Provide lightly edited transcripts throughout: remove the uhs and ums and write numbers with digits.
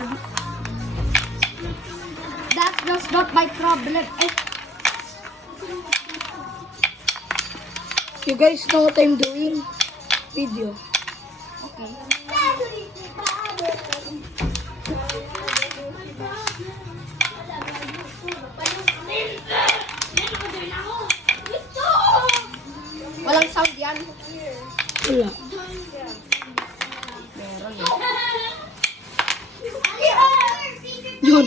That's just not my problem. You guys know what I'm doing? Video. Okay. Walang sound yan. Wala. Meron Yun.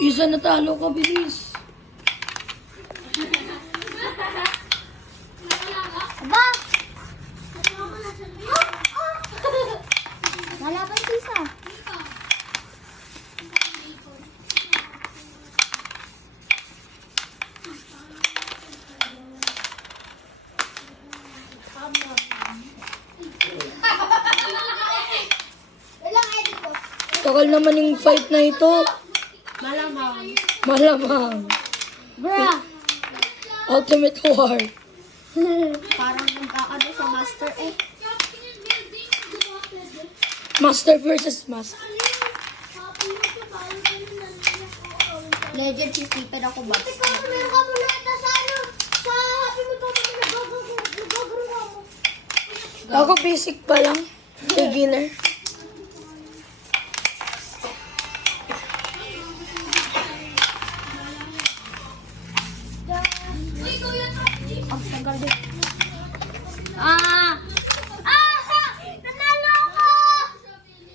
Isa natalo ka, bilis. Aba! Wala pa yung isa. Tagal naman yung fight na ito. Malamang. Malamang. Bruh! Ultimate War. Parang nagkakano sa master eh. Master versus Master. Legend si Stephen ako ba? Ako basic pa lang. Beginner.